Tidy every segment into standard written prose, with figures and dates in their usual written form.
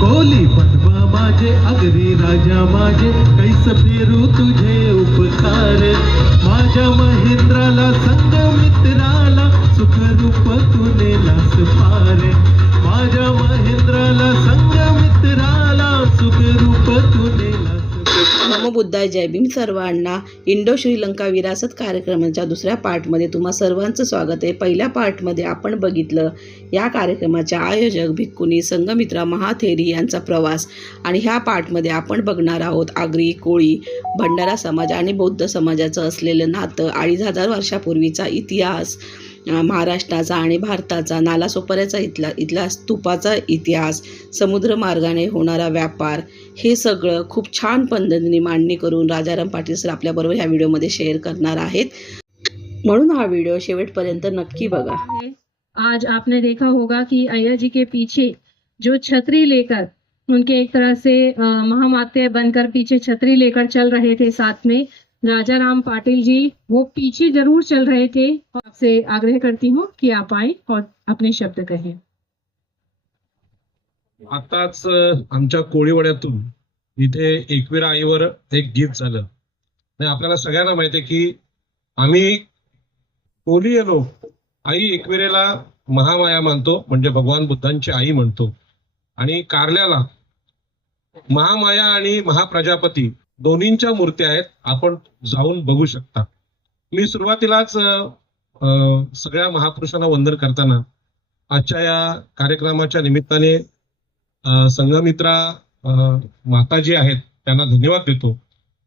कोली पद्मा माझे अगरी राजा माझे कैस फेरू तुझे उपकार माझ्या महेंद्राला संग मित्राला सुख रूप तुने लास पार माझ्या महेंद्राला संग मित्राला सुख रूप तुने लास नमो बुद्धाय. जय भीम सर्वांना. इंडो श्रीलंका विरासत कार्यक्रमाच्या दुसऱ्या पार्टमध्ये तुम्हा सर्वांचं स्वागत आहे. पहिल्या पार्टमध्ये आपण बघितलं या कार्यक्रमाच्या आयोजक भिक्खुनी संघमित्रा महाथेरी यांचा प्रवास आणि ह्या पार्टमध्ये आपण बघणार आहोत आगरी कोळी भंडारा समाज आणि बौद्ध समाजाचं असलेलं नातं, 2500 वर्षापूर्वीचा इतिहास, महाराष्ट्राचा आणि भारताचा, नालासोपाऱ्याचा इथला स्तूपाचा इतिहास, समुद्रमार्गाने होणारा व्यापार, हे सगळं खूप छान पद्धतीने मांडणी करून राजाराम पाटील सर आपल्याबरोबर ह्या व्हिडिओमध्ये शेअर करणार आहेत. म्हणून हा व्हिडिओ शेवटपर्यंत नक्की बघा. आज आपने देखा होगा कि अय्यर जी के पीछे जो छतरी लेकर उनके एक तरह से महामात्य बनकर पीछे छतरी लेकर चल रहे थे, साथ में राजाराम पाटिल जी वो पीछे जरूर चल रहे थे. आपसे आग्रह करती हूँ कि आप आए और अपने शब्द कहें. आताच आमच्या कोळीवाड्यातून इथे एकविरा आईवर एक गीत झालं. आणि आपल्याला सगळ्यांना माहिती आहे की आम्ही कोळी लोक आई एकविरेला महामाया मानतो, म्हणजे भगवान बुद्धांची आई म्हणतो. आणि कारल्याला महामाया आणि महाप्रजापती दोन्हींच्या मूर्त्या आहेत, आपण जाऊन बघू शकता. मी सुरुवातीलाच सगळ्या महापुरुषांना वंदन करताना आजच्या या कार्यक्रमाच्या निमित्ताने संघमित्रा माताजी आहेत त्यांना धन्यवाद देतो.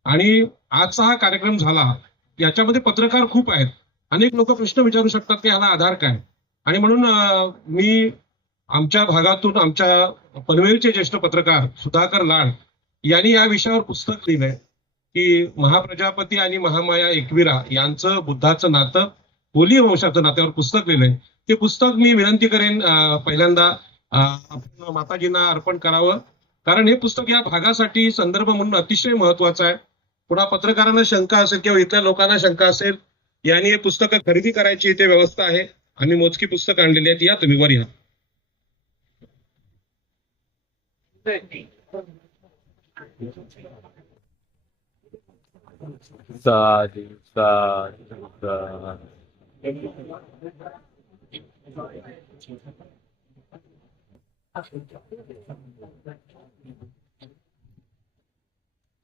आणि आजचा हा कार्यक्रम झाला याच्यामध्ये पत्रकार खूप आहेत. अनेक लोक प्रश्न विचारू शकतात की ह्याला आधार काय, आणि म्हणून मी आमच्या भागातून आमच्या पनवेलचे ज्येष्ठ पत्रकार सुधाकर लाड यांनी या विषयावर पुस्तक लिहिलंय की महाप्रजापती आणि महामाया एकविरा यांचं बुद्धाचं नातं, कोली वंशाचं नात्यावर पुस्तक लिहिलंय. ते पुस्तक मी विनंती करेन पहिल्यांदा आपण माताजींना अर्पण करावं, कारण हे पुस्तक या भागासाठी संदर्भ म्हणून अतिशय महत्वाचं आहे. पुन्हा पत्रकारांना शंका असेल किंवा इथल्या लोकांना शंका असेल, यांनी हे पुस्तकं खरेदी करायची इथे व्यवस्था आहे. आम्ही मोजकी पुस्तक आणलेली आहेत. या तुम्ही वर या.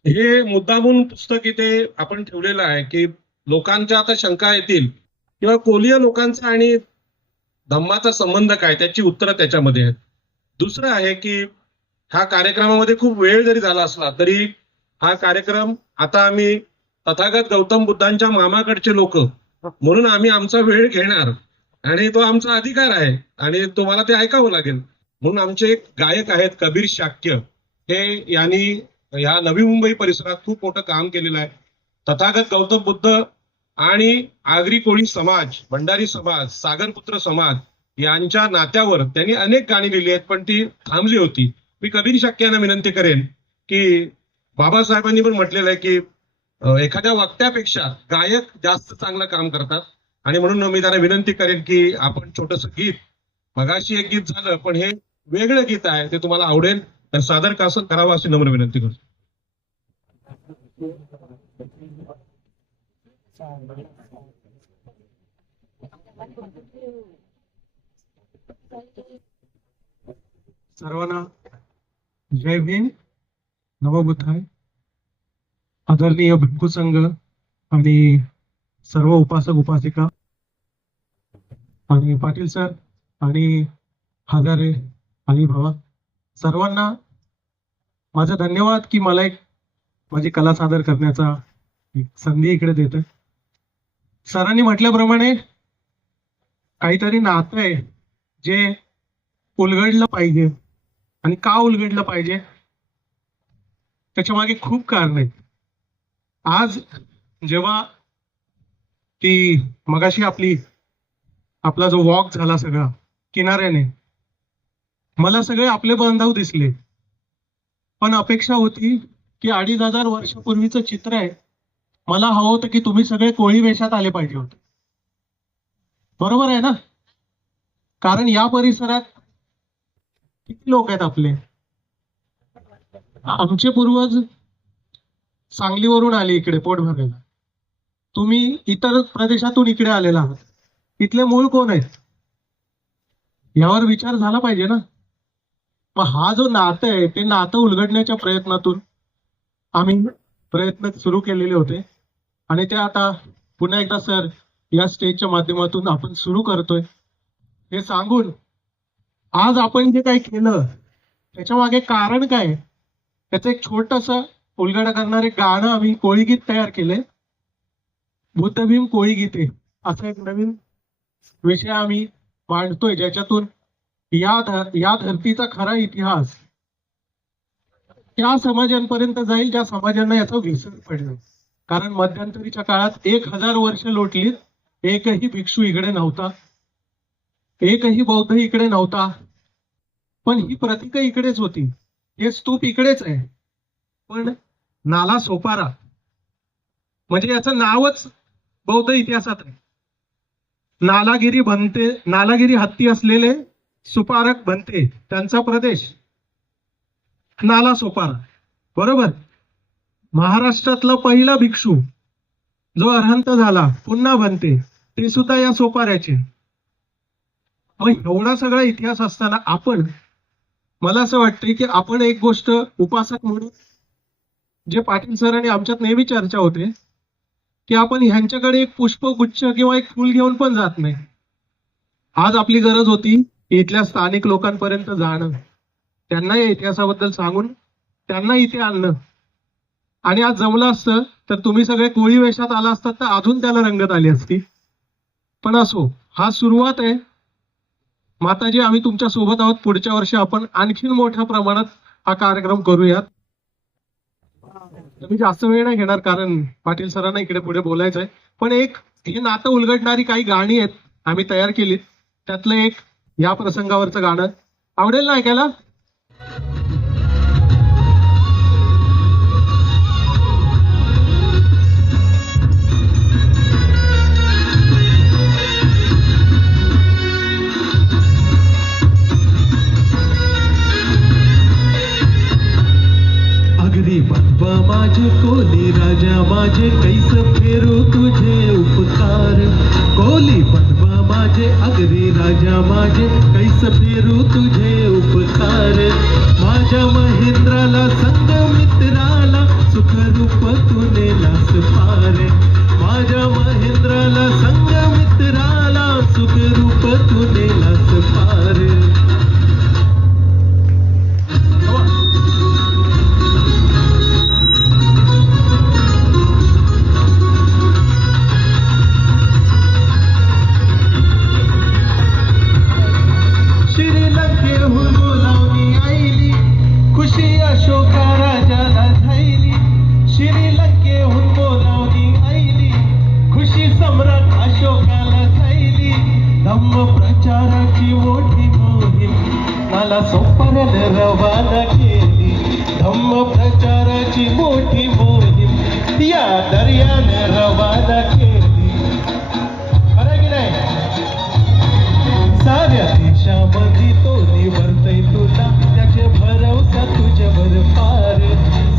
हे मुद्दामून पुस्तक इथे आपण ठेवलेलं आहे की लोकांच्या आता शंका येतील किंवा कोलीय लोकांचा आणि धम्माचा संबंध काय, त्याची उत्तरं त्याच्यामध्ये आहेत. दुसरं आहे की ह्या कार्यक्रमामध्ये खूप वेळ जरी झाला असला तरी हा कार्यक्रम आता आम्ही तथागत गौतम बुद्धांच्या मामाकडचे लोक म्हणून आम्ही आमचा वेळ घेणार आणि तो आमचा अधिकार आहे आणि तुम्हाला ते ऐकावं लागेल. म्हणून आमचे एक गायक आहेत कबीर शाक्य, हे यांनी या नवी मुंबई परिसरात खूप मोठं काम केलेलं आहे. तथागत गौतम बुद्ध आणि आगरी कोळी समाज, भंडारी समाज, सागरपुत्र समाज यांच्या नात्यावर त्यांनी अनेक गाणी लिहिली आहेत, पण ती थांबली होती. मी कबीर शाक्य यांना विनंती करेन की बाबासाहेबांनी पण म्हटलेलं आहे की एखाद्या वक्त्यापेक्षा गायक जास्त चांगलं काम करतात, आणि म्हणून मी त्यांना विनंती करेन की आपण छोटस गीत, मगाशी एक गीत झालं पण हे वेगळं गीत आहे, ते तुम्हाला आवडेल तर सादर कसं करावं अशी नम्र विनंती करतो. सर्वांना जय भीम, नमो बुद्धाय. आदरणीय भिक्खू संघ आणि सर्व उपासक उपासिका आणि पाटील सर आणि हजारे आणि भावा, सर्वांना माझा धन्यवाद की मला एक माझी कला सादर करण्याचा एक संधी इकडे देतोय. सरांनी म्हटल्याप्रमाणे काहीतरी नातं आहे जे उलगडलं पाहिजे, आणि का उलगडलं पाहिजे त्याच्या मागे खूप कारण आहेत. आज जेव्हा ती मगाशी आपला जो वॉक झाला सगळा किनाऱ्याने, मला सगळे आपले बांधव दिसले, पण अपेक्षा होती की 2500 वर्षापूर्वीचं चित्र आहे, मला हवं होतं की तुम्ही सगळे कोळी वेशात आले पाहिजे होते. बरोबर आहे ना? कारण या परिसरात किती लोक आहेत आपले, आमचे पूर्वज सांगलीवरून आले इकडे पोट भरायला. तुम्ही इतर प्रदेशातून इकडे आलेला आहात. इथले मूळ कोण आहेत यावर विचार झाला पाहिजे ना. मग हा जो नातं आहे ते नातं उलगडण्याच्या प्रयत्नातून आम्ही प्रयत्न सुरू केलेले होते आणि ते आता पुन्हा एकदा सर या स्टेजच्या माध्यमातून आपण सुरू करतोय. हे सांगून आज आपण जे काही केलं त्याच्या मागे कारण काय त्याचं एक छोटस उलगडा करणारे गाणं आम्ही कोळी गीत तयार केलंय. बुद्ध भीम कोळी गीते असा एक नवीन विषय आम्ही मांडतोय ज्याच्यातून या धरतीचा खरा इतिहास त्या समाजांपर्यंत जाईल ज्या समाजांना याचा विसर पडला. कारण मध्यंतरीच्या काळात 1000 वर्ष लोटलीत, एकही भिक्षू इकडे नव्हता, एकही बौद्ध इकडे नव्हता, पण ही प्रतीक इकडेच होती, हे स्तूप इकडेच आहे. पण नाला सोपारा म्हणजे याचं नावच बौद्ध इतिहासात आहे. नालागिरी हत्ती असलेले सुपारक बनते त्यांचा प्रदेश नाला सोपारा. बरोबर. महाराष्ट्रातला पहिला भिक्षू जो अरहंत झाला पुन्हा बनते ते सुद्धा या सोपाऱ्याचे. मग एवढा सगळा इतिहास असताना मला असं वाटतं की आपण एक गोष्ट उपासक म्हणून जे पाटील सरांनी आमच्यात नेहमी चर्चा होते की आपण ह्यांच्याकडे एक पुष्पगुच्छ किंवा एक फुल घेऊन पण जात नाही. आज आपली गरज होती इथल्या स्थानिक लोकांपर्यंत जाणं, त्यांना या इतिहासाबद्दल सांगून त्यांना इथे आणणं. आणि आज जमलं असतं तर तुम्ही सगळे कोळी वेशात आला असतात तर अजून त्याला रंगत आली असती. पण असो, हा सुरुवात आहे. माताजी आम्ही तुमच्या सोबत आहोत. पुढच्या वर्षी आपण आणखीन मोठ्या प्रमाणात हा कार्यक्रम करूयात. मी जास्त वेळ नाही घेणार कारण पाटील सरांना इकडे पुढे बोलायचं आहे. पण हे नातं उलगडणारी काही गाणी आहेत आम्ही तयार केली. त्यातलं एक या प्रसंगावरचं गाणं आवडेल ना ऐकायला. अगदी बाबा माझे कोली राजा माझे कैस फेरू तुझे उपकार. कोली बाबा माझे अगदी राजा माझे कैस फेरू तुझे उपकार. माझ्या महेंद्राला संग मित्राला सुखरूप तुने लास पार. माझ्या महेंद्राला संग मित्राला सुखरूप तुने लास पार. प्रचाराची मोठी मोहीम नाला सोपाऱ्याने रवाना केली. धम्म प्रचाराची मोठी मोहीम या दर्याने रवाना केली. खरं की नाही. साऱ्या देशामध्ये तो निवर्तय तुला त्याचे भरवसा तुझ्यावर पार.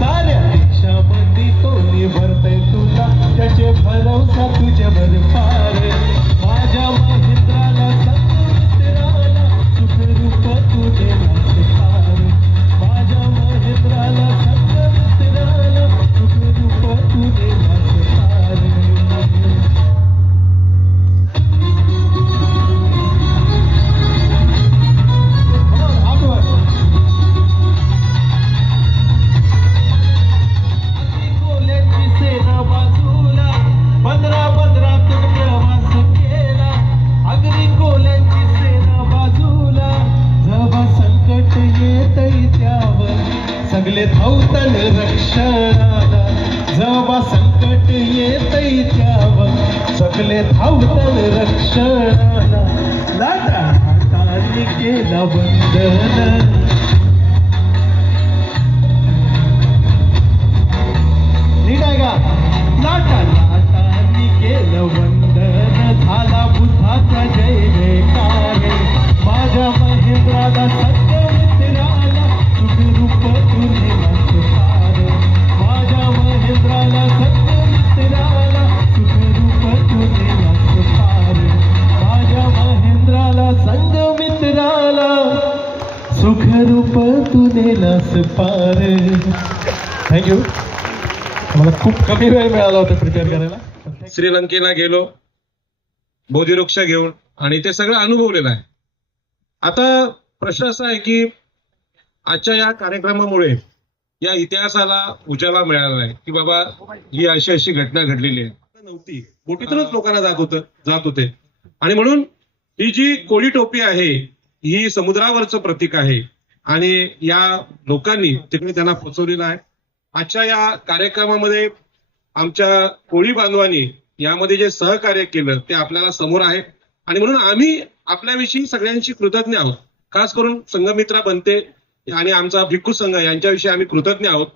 साऱ्या देशामध्ये तो निवर्तय तुला त्याचे भरवसा तुझ्यावर पार. माझ्या महेंद्राला मित्राला सुखरूप तुझे लास पार. माझ्या महेंद्राला मित्राला सुखरूप तुझे लास पार. कोल्यांची सेना बाजूला 15 प्रवास केला. अगदी कोल्यांची सेना बाजूला जेव्हा संकट येतय त्यावर सगळे धावतन रक्षणाला. जेव्हा संकट येतय त्यावर सगळे धावतन रक्षणाला. लाटा हाताने केला वंदन. नीट आहे का. लाटा लाटांनी केलं वंदन झाला बुद्धाचा जय जयकार. माझ्या महेंद्राला सत्य मित्राला सुखरूप तुझे लास तू नेलास पार. थँक्यू. मला खूप कमी वेळ मिळाला होता प्रिपेअर करायला. श्रीलंकेला गेलो बोधिवृक्ष घेऊन आणि ते सगळं अनुभवलेलं आहे. आता प्रश्न असा आहे की आजच्या या कार्यक्रमामुळे या इतिहासाला उजाला मिळाला आहे की बाबा ही अशी अशी घटना घडलेली आहे. नव्हती, बोटीतूनच लोकांना जात होते आणि म्हणून ही जी कोळी टोपी आहे ही समुद्रावरचं प्रतीक आहे आणि या लोकांनी तिकडे त्यांना पोचवलेलं आहे. आजच्या या कार्यक्रमामध्ये आमच्या कोळी बांधवांनी यामध्ये जे सहकार्य केलं ते आपल्याला समोर आहे आणि म्हणून आम्ही आपल्याविषयी सगळ्यांची कृतज्ञ आहोत. खास करून संघमित्रा बनते आणि आमचा भिक्खू संघ यांच्याविषयी आम्ही कृतज्ञ आहोत,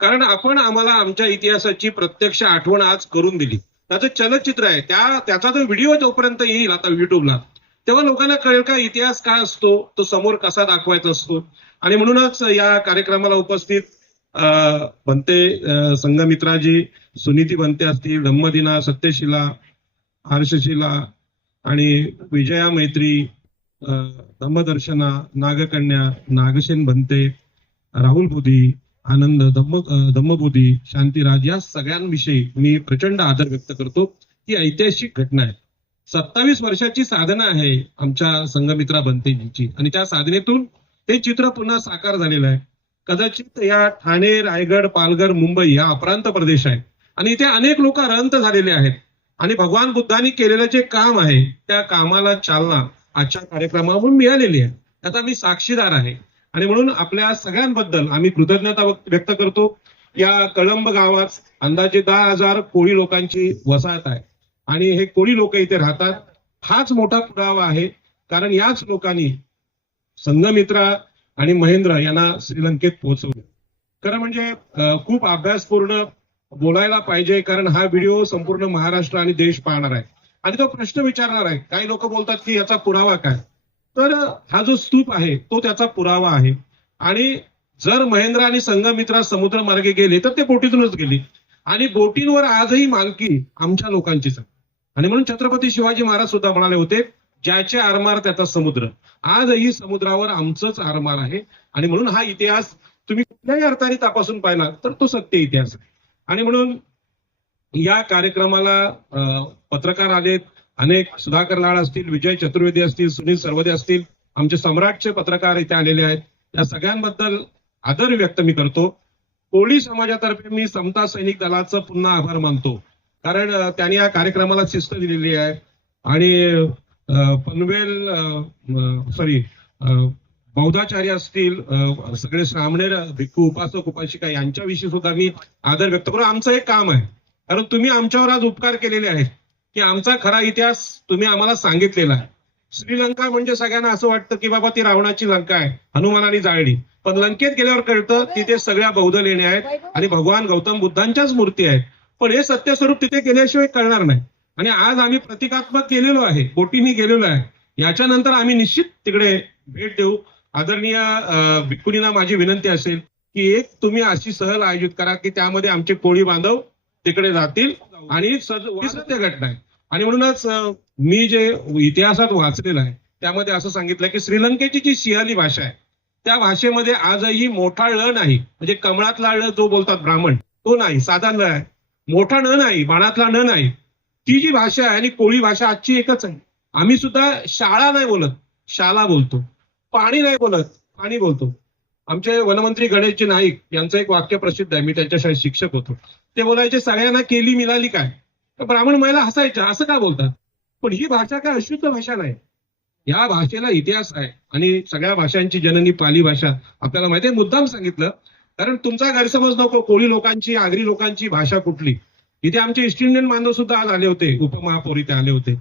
कारण आपण आम्हाला आमच्या इतिहासाची प्रत्यक्ष आठवण आज करून दिली. त्याचं चलचित्र आहे, त्याचा जो व्हिडिओ जोपर्यंत येईल आता युट्यूबला तेव्हा लोकांना कळेल का इतिहास काय असतो, तो समोर कसा दाखवायचा असतो. आणि म्हणूनच या कार्यक्रमाला उपस्थित बनते संघमित्राजी, सुनीती बनते असतील, धम्मदिना, सत्यशिला, हर्षशिला आणि विजया मैत्री, धम्मदर्शना, नागकन्या, नागसेन बनते, राहुल बोधी, आनंद, धम्मबोधी, शांतीराज, या सगळ्यांविषयी मी प्रचंड आदर व्यक्त करतो. ही ऐतिहासिक घटना आहे. 27 वर्षाची साधना आहे आमच्या संघमित्रा बनतेजींची आणि त्या साधनेतून हे चित्र पुन्हा साकार झालेलं आहे. कदाचित या ठाणे, रायगड, पालघर, मुंबई हा अप्रांत प्रदेश आहे आणि इथे अनेक लोक अनंत झालेले आहेत आणि भगवान बुद्धांनी केलेलं जे काम आहे त्या कामाला चालना आजच्या कार्यक्रमावरून मिळालेली आहे. त्याचा मी साक्षीदार आहे आणि म्हणून आपल्या सगळ्यांबद्दल आम्ही कृतज्ञता व्यक्त करतो. या कळंब गावात अंदाजे 10,000 कोळी लोकांची वसाहत आहे आणि हे कोळी लोक इथे राहतात. हाच मोठा पुरावा आहे, कारण याच लोकांनी संघमित्रा आणि महेंद्र यांना श्रीलंकेत पोहोचवलं. खरं म्हणजे खूप अभ्यासपूर्ण बोलायला पाहिजे, कारण हा व्हिडिओ संपूर्ण महाराष्ट्र आणि देश पाहणार आहे आणि तो प्रश्न विचारणार आहे. काही लोक बोलतात की याचा पुरावा काय, तर हा जो स्तूप आहे तो त्याचा पुरावा आहे. आणि जर महेंद्र आणि संघमित्रा समुद्र मार्गे गेले तर ते बोटीतूनच गेले आणि बोटींवर आजही मालकी आमच्या लोकांचीच आहे. आणि म्हणून छत्रपती शिवाजी महाराज सुद्धा म्हणाले होते, ज्याचे आरमार त्याचा समुद्र. आजही समुद्रावर आमचंच आरमार आहे आणि म्हणून हा इतिहास तुम्ही कुठल्याही अर्थाने तपासून पाहिला तर तो सत्य इतिहास आहे. आणि म्हणून या कार्यक्रमाला पत्रकार आलेत अनेक, सुधाकर लाड असतील, विजय चतुर्वेदी असतील, सुनील सरवदे असतील, आमचे सम्राटचे पत्रकार इथे आलेले आहेत. या सगळ्यांबद्दल आदर व्यक्त मी करतो. कोळी समाजातर्फे मी समता सैनिक दलाचं पुन्हा आभार मानतो, कारण त्यांनी या कार्यक्रमाला शिस्त दिलेली आहे. आणि पनवेल बौद्धाचार्य असतील, सगळे श्रामणेर भिक्खू, उपासक, उपासिका यांच्याविषयी सुद्धा मी आदर व्यक्त करू. आमचं एक काम आहे, कारण तुम्ही आमच्यावर आज उपकार केलेले आहेत की आमचा खरा इतिहास तुम्ही आम्हाला सांगितलेला आहे. श्रीलंका म्हणजे सगळ्यांना असं वाटतं की बाबा ती रावणाची लंका आहे, हनुमानाने जाळली, पण लंकेत गेल्यावर कळतं तिथे सगळ्या बौद्ध लेण्या आहेत आणि भगवान गौतम बुद्धांच्याच मूर्ती आहेत. पण हे सत्य स्वरूप तिथे गेल्याशिवाय कळणार नाही. आणि आज आम्ही प्रतिकात्मक गेलेलो आहे, बोटीने गेलेलो आहे. याच्यानंतर आम्ही निश्चित तिकडे भेट देऊ. आदरणीय भिक्खुनींना माझी विनंती असेल की एक तुम्ही अशी सहल आयोजित करा की त्यामध्ये आमचे कोळी बांधव तिकडे जातील आणि ही सत्य घटना आहे. आणि म्हणूनच मी जे इतिहासात वाचलेलं आहे त्यामध्ये असं सांगितलं की श्रीलंकेची जी सिंहली भाषा आहे त्या भाषेमध्ये आजही मोठा ळ नाही, म्हणजे कमळातला ळ जो बोलतात ब्राह्मण तो नाही, साधा ळ आहे. मोठा न नाही, बाणातला न नाही. ती जी भाषा आहे आणि कोळी भाषा आजची एकच आहे. आम्ही सुद्धा शाळा नाही बोलत, शाला बोलतो. पाणी नाही बोलत, पाणी बोलतो. आमचे वनमंत्री गणेशजी नाईक यांचं एक वाक्य प्रसिद्ध आहे, मी त्यांच्या शाळेत शिक्षक होतो. ते बोलायचे, सगळ्यांना केली मिळाली काय. तर ब्राह्मण महिला हसायच्या, असं का बोलतात. पण ही भाषा काय अशुद्ध भाषा नाही, या भाषेला इतिहास आहे. आणि सगळ्या भाषांची जननी पाली भाषा आपल्याला माहिती आहे. मुद्दाम सांगितलं कारण तुमचा गैरसमज नको, कोळी लोकांची, आगरी लोकांची भाषा कुठली. इथे आमचे ईस्ट इंडियन बांधव सुद्धा आज आले होते, उपमहापौर इथे आले होते.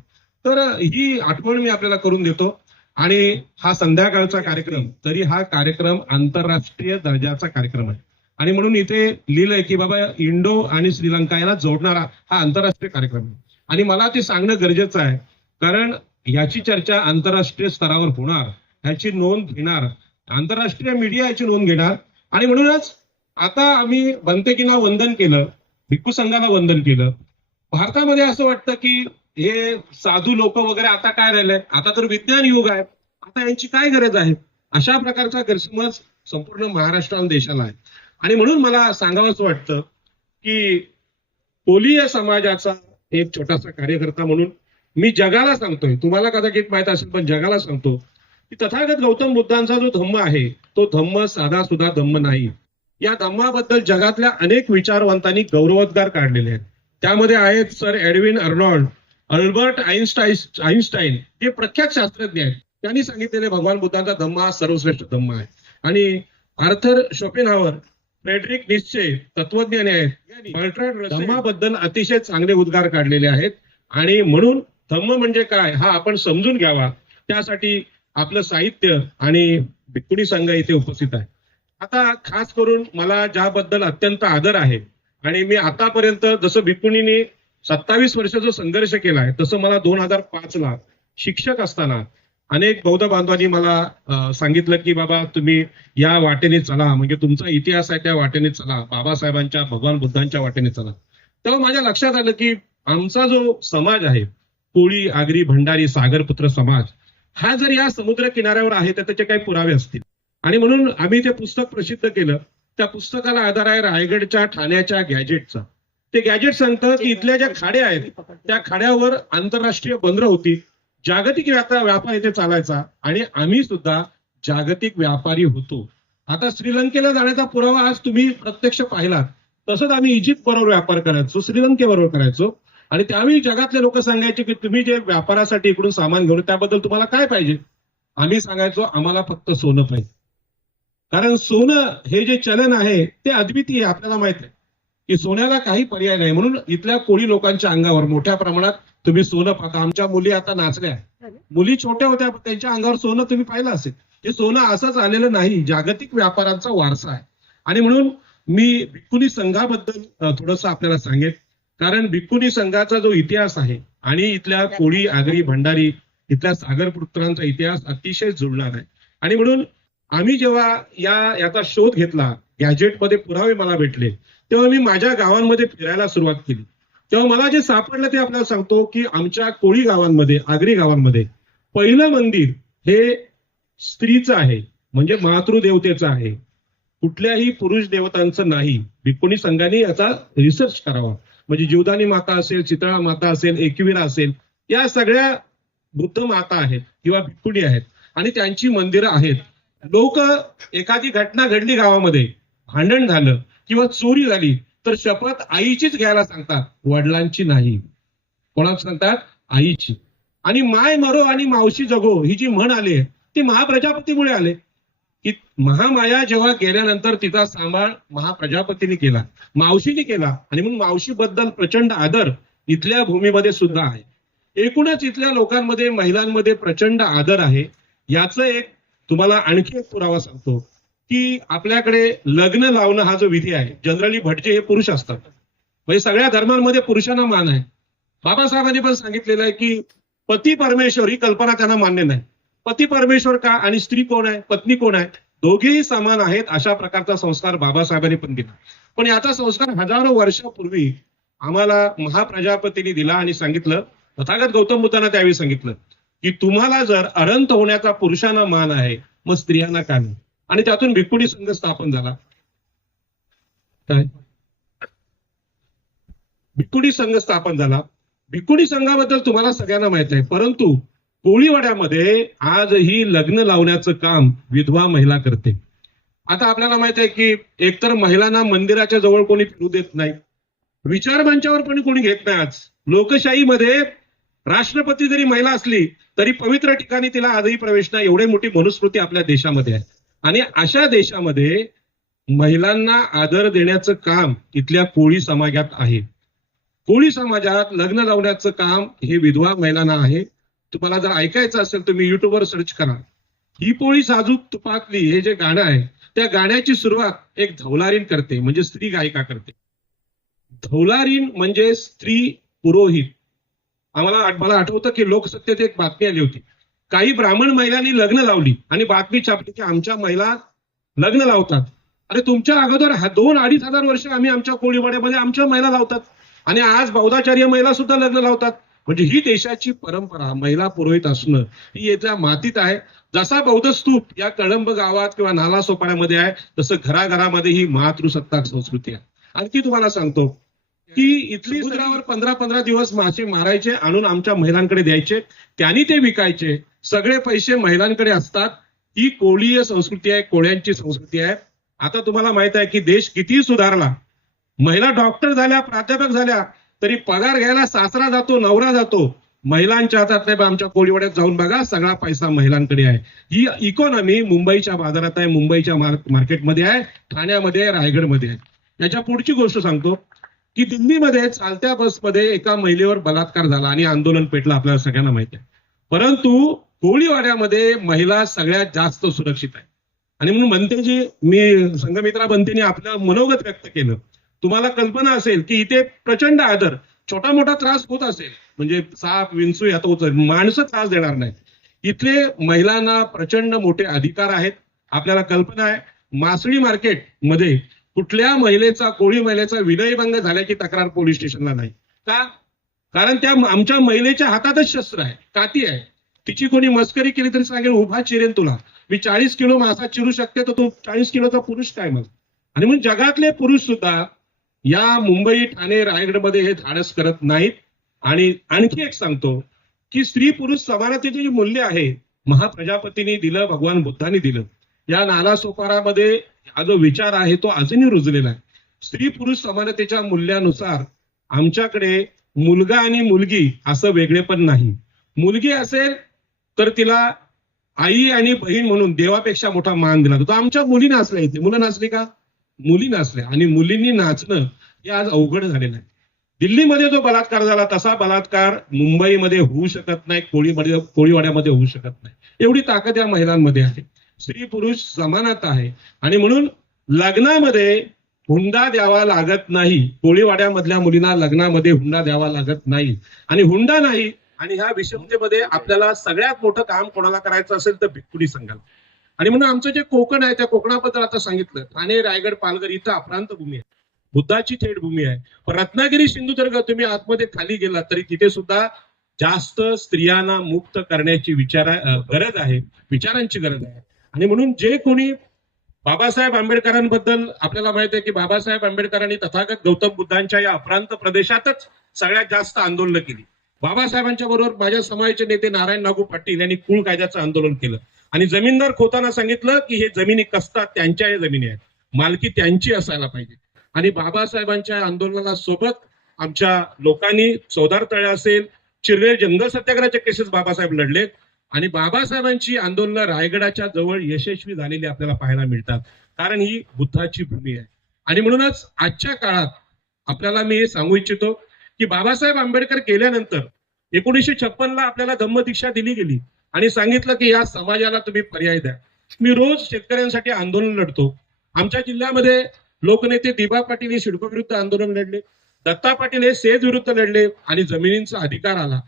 तर ही आठवण मी आपल्याला करून देतो. आणि हा संध्याकाळचा कार्यक्रम, तरी हा कार्यक्रम आंतरराष्ट्रीय दर्जाचा कार्यक्रम आहे. आणि म्हणून इथे लिहिलंय की बाबा इंडो आणि श्रीलंका याला जोडणारा हा आंतरराष्ट्रीय कार्यक्रम आहे. आणि मला ते सांगणं गरजेचं आहे, कारण याची चर्चा आंतरराष्ट्रीय स्तरावर होणार, ह्याची नोंद घेणार, आंतरराष्ट्रीय मीडिया याची नोंद घेणार. आणि म्हणूनच आता आम्ही बनतेकींना वंदन केलं, भिक्खू संघाला वंदन केलं. भारतामध्ये असं वाटतं की हे साधू लोक वगैरे आता काय राहिलंय, आता तर विज्ञान युग आहे, आता यांची काय गरज आहे, अशा प्रकारचा गैरसमज संपूर्ण महाराष्ट्र आणि देशाला आहे. आणि म्हणून मला सांगावंसं वाटतं की कोलीय समाजाचा एक छोटासा कार्यकर्ता म्हणून मी जगाला सांगतोय, तुम्हाला कदाचित माहित असेल पण जगाला सांगतो की तथागत गौतम बुद्धांचा जो धम्म आहे तो धम्म साधा सुद्धा धम्म नाही. या धम्माबद्दल जगातल्या अनेक विचारवंतांनी गौरवोद्गार काढलेले आहेत. त्यामध्ये आहेत sir Edwin Arnold, Albert Einstein, जे प्रख्यात शास्त्रज्ञ आहेत. त्यांनी सांगितलेले भगवान बुद्धांचा धम्म हा सर्वश्रेष्ठ धम्म आहे. आणि आर्थर शोपेनहावर, फ्रेडरिक निश्चे तत्वज्ञानी आहेत, बर्ट्रांड रसेल धम्माबद्दल अतिशय चांगले उद्गार काढलेले आहेत. आणि म्हणून धम्म म्हणजे काय हा आपण समजून घ्यावा, त्यासाठी आपलं साहित्य आणि भिक्खुनी संघ इथे उपस्थित आहे. आता खास करून मला ज्याबद्दल अत्यंत आदर आहे आणि मी आतापर्यंत जसं भिक्खुनींनी 27 वर्ष जो संघर्ष केलाय तसं मला 2005 ला शिक्षक असताना अनेक बौद्ध बांधवांनी मला सांगितलं की बाबा तुम्ही या वाटेने चला, म्हणजे तुमचा इतिहास आहे त्या वाटेने चला, बाबासाहेबांच्या भगवान बुद्धांच्या वाटेने चला. तेव्हा माझ्या लक्षात आलं की आमचा जो समाज आहे, कोळी, आगरी, भंडारी, सागरपुत्र समाज, हा जर या समुद्र किनाऱ्यावर आहे तर त्याचे काही पुरावे असतील. आणि म्हणून आम्ही ते पुस्तक प्रसिद्ध केलं. त्या पुस्तकाला आधार आहे रायगडच्या ठाण्याच्या गॅजेटचा. ते गॅजेट सांगतं की इथल्या ज्या खाड्या आहेत त्या खाड्यावर आंतरराष्ट्रीय बंदरं होती, जागतिक व्यापार इथे चालायचा आणि आम्ही सुद्धा जागतिक व्यापारी होतो. आता श्रीलंकेला जाण्याचा पुरावा आज तुम्ही प्रत्यक्ष पाहिलात. तसंच आम्ही इजिप्त बरोबर व्यापार करायचो, श्रीलंकेबरोबर करायचो. आणि त्यावेळी जगातले लोक सांगायचे की तुम्ही जे व्यापारासाठी इकडून सामान घेऊन त्याबद्दल तुम्हाला काय पाहिजे. आम्ही सांगायचो आम्हाला फक्त सोनं पाहिजे, कारण सोनं हे जे चलन आहे ते अद्वितीय आहे. आपल्याला माहित आहे की सोन्याला काही पर्याय नाही. म्हणून इथल्या कोळी लोकांच्या अंगावर मोठ्या प्रमाणात तुम्ही सोनं पाहता. आमच्या मुली आता नाचल्या, मुली छोट्या होत्या पण त्यांच्या अंगावर सोनं तुम्ही पाहिलं असेल. हे सोनं असंच आलेलं नाही, जागतिक व्यापाराचा वारसा आहे. आणि म्हणून मी भिक्खुनी संघाबद्दल थोडंसं आपल्याला सांगेन, कारण भिक्खुनी संघाचा जो इतिहास आहे आणि इथल्या कोळी, आगरी, भंडारी, इथल्या सागरपुत्रांचा इतिहास अतिशय जुळणार आहे. आणि म्हणून आम्ही जेव्हा याचा शोध घेतला, गॅजेटमध्ये पुरावे मला भेटले, तेव्हा मी माझ्या गावांमध्ये फिरायला सुरुवात केली. तेव्हा मला जे सापडलं ते आपल्याला सांगतो की आमच्या कोळी गावांमध्ये, आगरी गावांमध्ये पहिलं मंदिर हे स्त्रीचं आहे, म्हणजे मातृदेवतेचं आहे, कुठल्याही पुरुष देवतांचं नाही. भिक्खुनी संघाने याचा रिसर्च करावा. म्हणजे जीवदानी माता असेल, चितळा माता असेल, एकविरा असेल, या सगळ्या बुद्ध माता आहेत किंवा भिक्खुनी आहेत आणि त्यांची मंदिरं आहेत. लोक एखादी घटना घडली गावामध्ये, भांडण झालं किंवा चोरी झाली तर शपथ आईचीच घ्यायला सांगतात, वडिलांची नाही. कोणाला सांगतात? आईची. आणि माय मरो आणि मावशी जगो ही जी म्हण आली ती महाप्रजापतीमुळे आले की महामाया जेव्हा गेल्यानंतर तिचा सांभाळ महाप्रजापतीने केला, मावशीने केला. आणि म्हणून मावशीबद्दल प्रचंड आदर इथल्या भूमीमध्ये सुद्धा आहे. एकूणच इथल्या लोकांमध्ये, महिलांमध्ये प्रचंड आदर आहे. याचं एक तुम्हाला आणखी एक पुरावा सांगतो की आपल्याकडे लग्न लावणं हा जो विधी आहे, जनरली भटजे हे पुरुष असतात. म्हणजे सगळ्या धर्मांमध्ये पुरुषांना मान आहे. बाबासाहेबांनी पण सांगितलेलं आहे की पती परमेश्वर ही कल्पना त्यांना मान्य नाही. पती परमेश्वर का आणि स्त्री कोण आहे, पत्नी कोण आहे, दोघेही समान आहेत, अशा प्रकारचा संस्कार बाबासाहेबांनी पण दिला. पण याचा संस्कार हजारो वर्षापूर्वी आम्हाला महाप्रजापतीने दिला आणि सांगितलं, तथागत गौतम बुद्धांना त्यावेळी सांगितलं की तुम्हाला जर अनंत होण्याचा पुरुषांना मान आहे, मग स्त्रियांना का नाही. आणि त्यातून भिक्खुनी संघ स्थापन झाला. काय भिक्खुनी संघ स्थापन झाला. भिक्खुनी संघाबद्दल तुम्हाला सगळ्यांना माहित आहे, परंतु कोळीवाड्यामध्ये आजही लग्न लावण्याचं काम विधवा महिला करते. आता आपल्याला माहित आहे की एकतर महिलांना मंदिराच्या जवळ कोणी फिरू देत नाही, विचारमंचावर पण कोणी घेत नाही. आज लोकशाहीमध्ये राष्ट्रपती जरी महिला असली तरी पवित्र ठिकाणी तिला आजही प्रवेश नाही. एवढी मोठी मनुस्मृती आपल्या देशामध्ये आहे. आणि अशा देशामध्ये महिलांना आदर देण्याचं काम इथल्या कोळी समाजात आहे. कोळी समाजात लग्न लावण्याचं काम हे विधवा महिलांना आहे. तुम्हाला जर ऐकायचं असेल तुम्ही युट्यूबवर सर्च करा. ही पोळी साजूक तुपातली हे जे गाणं आहे त्या गाण्याची सुरुवात एक धवलारीन करते, म्हणजे स्त्री गायिका करते. धवलारीन म्हणजे स्त्री पुरोहित. मला आठवतं की लोकसत्तेत एक बातमी आली होती. काही ब्राह्मण महिलांनी लग्न लावली आणि बातमी छापली की आमच्या महिला लग्न लावतात. अरे तुमच्या अगोदर 2-2.5 हजार वर्ष आम्ही आमच्या कोळीवाड्यामध्ये आमच्या महिला लावतात आणि आज बौद्धाचार्य महिला सुद्धा लग्न लावतात. म्हणजे ही देशाची परंपरा महिला पुरोहित असणं ही याच्या मातीत आहे. जसा बौद्ध स्तूप या कळंब गावात किंवा नालासोपाऱ्यामध्ये आहे, तसं घराघरामध्ये ही मातृसत्ताक संस्कृती आहे. आणखी तुम्हाला सांगतो की इथली समुद्रावर 15-15 दिवस मासे मारायचे, आणून आमच्या महिलांकडे द्यायचे, त्यांनी ते विकायचे, सगळे पैसे महिलांकडे असतात. ही कोळीय संस्कृती आहे, कोळ्यांची संस्कृती आहे. आता तुम्हाला माहित आहे की देश किती सुधारला, महिला डॉक्टर झाल्या, प्राध्यापक झाल्या, तरी पगार घ्यायला सासरा जातो, नवरा जातो. महिलांच्या हातात नाही. आमच्या कोळीवाड्यात जाऊन बघा, सगळा पैसा महिलांकडे आहे. ही इकॉनॉमी मुंबईच्या बाजारात आहे, मुंबईच्या मार्केटमध्ये आहे, ठाण्यामध्ये आहे, रायगडमध्ये आहे. याच्या पुढची गोष्ट सांगतो की दिल्लीमध्ये चालत्या बसमध्ये एका महिलेवर बलात्कार झाला आणि आंदोलन पेटलं, आपल्याला सगळ्यांना माहिती आहे. परंतु कोळीवाड्यामध्ये महिला सगळ्यात जास्त सुरक्षित आहे. आणि म्हणून बनतेजी, मी संघमित्रा बनतेने आपलं मनोगत व्यक्त केलं. तुम्हाला कल्पना असेल की इथे प्रचंड आदर, छोटा मोठा त्रास होत असेल, म्हणजे साप विंचू यात होत, माणसं त्रास देणार नाही. इथले महिलांना प्रचंड मोठे अधिकार आहेत. आपल्याला कल्पना आहे, मासळी मार्केट मध्ये कुठल्या महिलेचा, कोळी महिलेचा विनयभंग झाल्याची तक्रार पोलीस स्टेशनला नाही. का? कारण त्या आमच्या महिलेच्या हातातच शस्त्र आहे, काती आहे. तिची कोणी मस्करी केली तरी सांगेल, उभा चिरेन तुला, मी 40 किलो मासा चिरू शकते, तर तू 40 किलोचा पुरुष काय मग? आणि म्हणून जगातले पुरुष सुद्धा या मुंबई, ठाणे, रायगडमध्ये हे धाडस करत नाहीत. आणि आणखी एक सांगतो की स्त्री पुरुष समानतेचे जे मूल्य आहे, महाप्रजापतींनी दिलं, भगवान बुद्धांनी दिलं. या नालासोपारामध्ये हा जो विचार आहे तो अजूनही रुजलेला आहे. स्त्री पुरुष समानतेच्या मूल्यानुसार आमच्याकडे मुलगा आणि मुलगी असं वेगळेपण नाही. मुलगी असेल तर तिला आई आणि बहीण म्हणून देवापेक्षा मोठा मान दिला जातो. आमच्या मुली नाचल्या, इथे मुलं नाचली का? मुली नाचल्या. आणि मुलींनी नाचणं हे आज अवघड झालेलं आहे. दिल्लीमध्ये जो बलात्कार झाला तसा बलात्कार मुंबईमध्ये होऊ शकत नाही, कोळीवाड्यामध्ये होऊ शकत नाही. एवढी ताकद या महिलांमध्ये आहे. स्त्री पुरुष समानता आहे. आणि म्हणून लग्नामध्ये हुंडा द्यावा लागत नाही. कोळीवाड्यामधल्या मुलींना लग्नामध्ये हुंडा द्यावा लागत नाही. आणि हुंडा नाही. आणि ह्या विषमतेमध्ये आपल्याला सगळ्यात मोठं काम कोणाला करायचं असेल तर भिक्खुनी संघाला. आणि म्हणून आमचं जे कोकण आहे, त्या कोकणाबद्दल आता सांगितलं, ठाणे, रायगड, पालघर इथं अप्रांत भूमी आहे, बुद्धाची थेट भूमी आहे. पण रत्नागिरी, सिंधुदुर्ग तुम्ही आतमध्ये खाली गेलात तरी तिथे सुद्धा जास्त स्त्रियांना मुक्त करण्याची गरज आहे, विचारांची गरज आहे. आणि म्हणून जे कोणी बाबासाहेब आंबेडकरांबद्दल, आपल्याला माहित आहे की बाबासाहेब आंबेडकरांनी तथागत गौतम बुद्धांच्या या अप्रांत प्रदेशातच सगळ्यात जास्त आंदोलन केली. बाबासाहेबांच्या बरोबर माझ्या समाजाचे नेते नारायण नागू पाटील यांनी कुळ कायद्याचं आंदोलन केलं. आणि जमीनदार खोताना सांगितलं की हे जमिनी कसतात, त्यांच्या या जमिनी आहेत, मालकी त्यांची असायला पाहिजे. आणि बाबासाहेबांच्या आंदोलनाला सोबत आमच्या लोकांनी चौदार तळे असेल, चिरलेर जंगल सत्याग्रहाचे केसेस बाबासाहेब लढलेत. आणि बाबासाहेबांची आंदोलनं रायगडाच्या जवळ यशस्वी झालेली आपल्याला पाहायला मिळतात, कारण ही बुद्धाची भूमी आहे. आणि म्हणूनच आजच्या काळात आपल्याला मी हे सांगू इच्छितो की बाबासाहेब आंबेडकर गेल्यानंतर 1956ला आपल्याला धम्मदीक्षा दिली गेली आणि सांगितलं की या समाजाला तुम्ही पर्याय द्या. मी रोज शेतकऱ्यांसाठी आंदोलन लढतो. आमच्या जिल्ह्यामध्ये लोकनेते दिबा पाटील हे सिडको विरुद्ध आंदोलन लढले, दत्ता पाटील हे सेज विरुद्ध लढले आणि जमिनींचा अधिकार आला.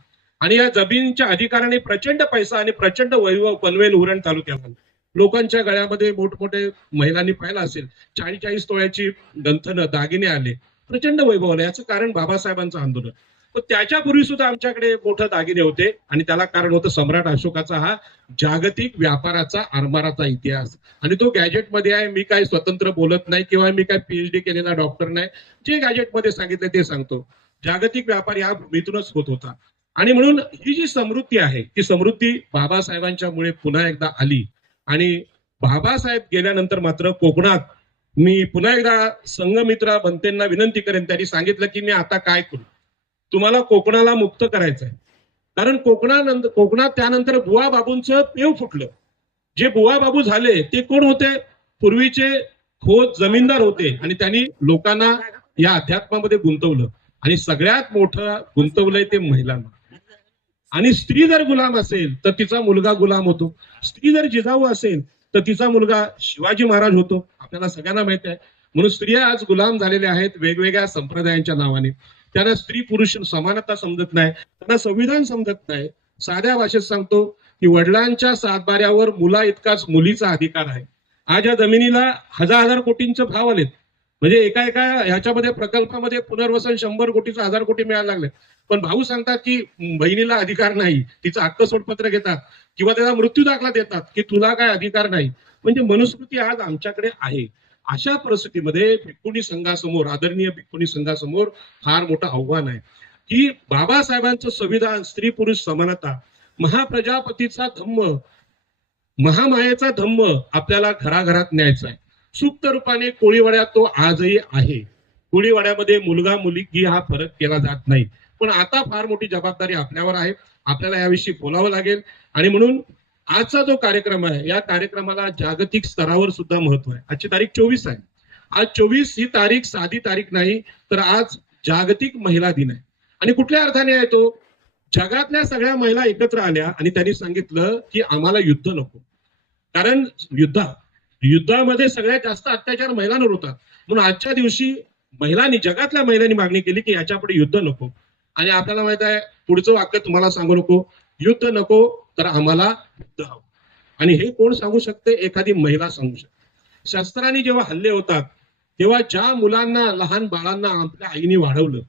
आणि या जमिनींच्या अधिकाराने प्रचंड पैसा आणि प्रचंड वैभव पनवेल उरण तालुक्याला, लोकांच्या गळ्यामध्ये मोठमोठे, महिलांनी पाहिलं असेल, 40-40 तोळ्याची गंथनं, दागिने आले, प्रचंड वैभव आले. याचं कारण बाबासाहेबांचं आंदोलन. पण त्याच्यापूर्वी सुद्धा आमच्याकडे मोठे दागिने होते आणि त्याला कारण होतं सम्राट अशोकाचा हा जागतिक व्यापाराचा आरमाराचा इतिहास. आणि तो गॅजेटमध्ये आहे. मी काय स्वतंत्र बोलत नाही किंवा मी काय PhD केलेला डॉक्टर नाही. जे गॅजेटमध्ये सांगितलं ते सांगतो. जागतिक व्यापार या भूमीतूनच होत होता. आणि म्हणून ही जी समृद्धी आहे ती समृद्धी बाबासाहेबांच्या मुळे पुन्हा एकदा आली. आणि बाबासाहेब गेल्यानंतर मात्र कोकणात मी पुन्हा एकदा संघमित्रा बनतेंना विनंती करेन. त्यांनी सांगितलं की मी आता काय करू, तुम्हाला कोकणाला मुक्त करायचं आहे. कारण कोकणात त्यानंतर बुवा बाबूंचं पेव फुटलं. जे बुवा बाबू झाले ते कोण होते? पूर्वीचे खोत जमीनदार होते आणि त्यांनी लोकांना या अध्यात्मामध्ये गुंतवलं. आणि सगळ्यात मोठं गुंतवलंय ते महिलांना. आणि स्त्री जर गुलाम असेल तर तिचा मुलगा गुलाम होतो. स्त्री जर जिजाऊ असेल तर तिचा मुलगा शिवाजी महाराज होतो. आपल्याला सगळ्यांना माहिती आहे. म्हणून स्त्रिया आज गुलाम झालेल्या आहेत वेगवेगळ्या संप्रदायांच्या नावाने. त्यांना स्त्री पुरुष समानता समजत नाही, त्यांना संविधान समजत नाही. साध्या भाषेत सांगतो की वडिलांच्या सातबाऱ्यावर मुला इतकाच मुलीचा अधिकार आहे. आज या जमिनीला हजार कोटींचे भाव आलेत. म्हणजे एका ह्याच्यामध्ये प्रकल्पामध्ये पुनर्वसन 100 कोटीचं 1000 कोटी मिळायला लागले. पण भाऊ सांगतात की बहिणीला अधिकार नाही, तिचं हक्क सोडपत्र घेतात किंवा त्याचा मृत्यू दाखला देतात की तुला काय अधिकार नाही. म्हणजे मनुस्मृती आज आमच्याकडे आहे. अशा परिस्थितीमध्ये भिक्खुनी संघासमोर, आदरणीय भिक्खुनी संघासमोर फार मोठं आव्हान आहे की बाबासाहेबांचं संविधान, स्त्री पुरुष समानता, महाप्रजापतीचा धम्म, महामायेचा धम्म आपल्याला घराघरात न्यायचा आहे. सुप्त रूपाने कोळीवाड्यात तो आजही आहे. कोळीवाड्यामध्ये मुलगा मुलगी हा फरक केला जात नाही. पण आता फार मोठी जबाबदारी आपल्यावर आहे. आपल्याला याविषयी बोलावं लागेल. आणि म्हणून आजचा जो कार्यक्रम आहे, या कार्यक्रमाला जागतिक स्तरावर सुद्धा महत्व आहे. आजची तारीख 24 आहे. आज 24 ही तारीख साधी तारीख नाही, तर आज जागतिक महिला दिन आहे. आणि कुठल्या अर्थाने आहे तो? जगातल्या सगळ्या महिला एकत्र आल्या आणि त्यांनी सांगितलं की आम्हाला युद्ध नको. कारण युद्धामध्ये सगळ्यात जास्त अत्याचार महिलांवर होतात. म्हणून आजच्या दिवशी महिलांनी, जगातल्या महिलांनी मागणी केली की याच्यापुढे युद्ध नको. आणि आपल्याला माहित आहे पुढचं वाक्य तुम्हाला सांगू नको, युद्ध नको तर आम्हाला युद्ध हवं. आणि हे कोण सांगू शकते? एखादी महिला सांगू शकते. शस्त्रांनी जेव्हा हल्ले होतात तेव्हा ज्या मुलांना, लहान बाळांना आपल्या आईने वाढवलं,